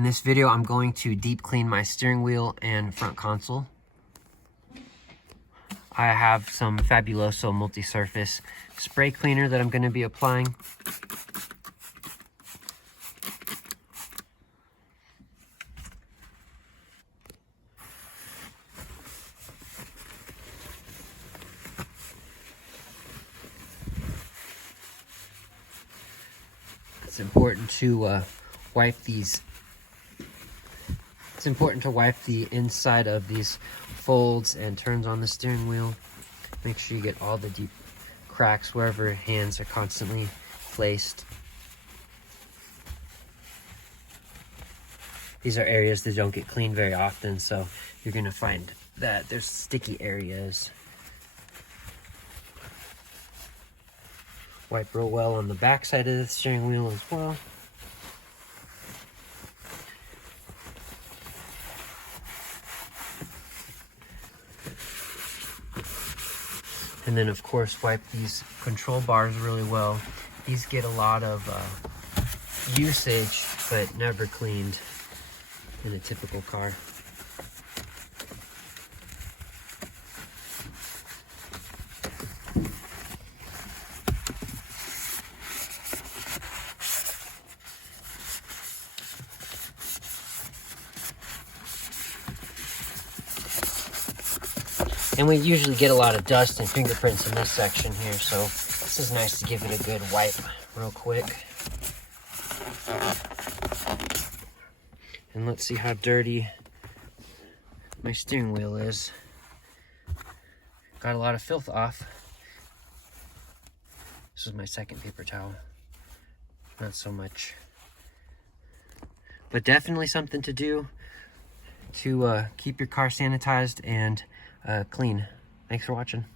In this video, I'm going to deep clean my steering wheel and front console. I have some Fabuloso multi-surface spray cleaner that I'm going to be applying. It's important to wipe these. It's important to wipe the inside of these folds and turns on the steering wheel. Make sure you get all the deep cracks wherever hands are constantly placed. These are areas that don't get cleaned very often, so you're going to find that there's sticky areas. Wipe real well on the back side of the steering wheel as well. And then of course wipe these control bars really well. These get a lot of usage, but never cleaned in a typical car. And we usually get a lot of dust and fingerprints in this section here, so this is nice to give it a good wipe real quick. And let's see how dirty my steering wheel is. Got a lot of filth off. This is my second paper towel. Not so much. But definitely something to do to keep your car sanitized and clean. Thanks for watching.